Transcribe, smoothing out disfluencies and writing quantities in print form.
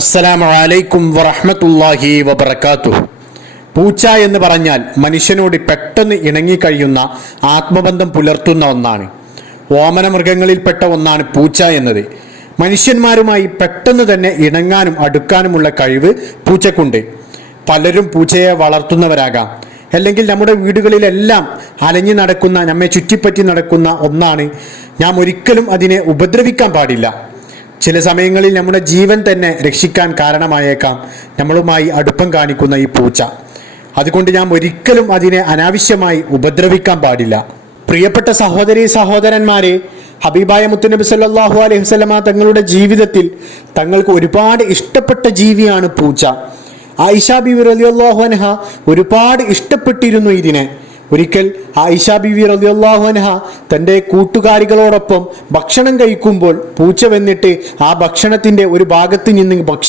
അസ്സലാമു അലൈക്കും വറഹ്മത്തുള്ളാഹി വബറകാതുഹു. പൂച്ച എന്ന് പറഞ്ഞാൽ മനുഷ്യനോട് പെട്ടെന്ന് ഇണങ്ങിക്കഴിയുന്ന ആത്മബന്ധം പുലർത്തുന്ന ഒന്നാണ്. ഓമന മൃഗങ്ങളിൽപ്പെട്ട ഒന്നാണ് പൂച്ച എന്നത്. മനുഷ്യന്മാരുമായി പെട്ടെന്ന് തന്നെ ഇണങ്ങാനും അടുക്കാനുമുള്ള കഴിവ് പൂച്ചക്കുണ്ട്. പലരും പൂച്ചയെ വളർത്തുന്നവരാകാം, അല്ലെങ്കിൽ നമ്മുടെ വീടുകളിലെല്ലാം അലഞ്ഞു നടക്കുന്ന, നമ്മെ ചുറ്റിപ്പറ്റി നടക്കുന്ന ഒന്നാണ്. നാം ഒരിക്കലും അതിനെ ഉപദ്രവിക്കാൻ പാടില്ല. ചില സമയങ്ങളിൽ നമ്മുടെ ജീവൻ തന്നെ രക്ഷിക്കാൻ കാരണമായേക്കാം നമ്മളുമായി അടുപ്പം കാണിക്കുന്ന ഈ പൂച്ച. അതുകൊണ്ട് നാം ഒരിക്കലും അതിനെ അനാവശ്യമായി ഉപദ്രവിക്കാൻ പാടില്ല. പ്രിയപ്പെട്ട സഹോദരീ സഹോദരന്മാരെ, ഹബീബായ മുത്തുനബി സല്ലല്ലാഹു അലൈഹി വസല്ലമ തങ്ങളുടെ ജീവിതത്തിൽ തങ്ങൾക്ക് ഒരുപാട് ഇഷ്ടപ്പെട്ട ജീവിയാണ് പൂച്ച. ആയിഷ ബീവി റളിയല്ലാഹു അൻഹ ഒരുപാട് ഇഷ്ടപ്പെട്ടിരുന്നു ഇതിനെ. ഒരിക്കൽ ആയിഷ ബീവി റളിയല്ലാഹു അൻഹ തൻ്റെ കൂട്ടുകാരികളോടൊപ്പം ഭക്ഷണം കഴിക്കുമ്പോൾ പൂച്ച വന്നിട്ട് ആ ഭക്ഷണത്തിൻ്റെ ഒരു ഭാഗത്ത് നിന്ന്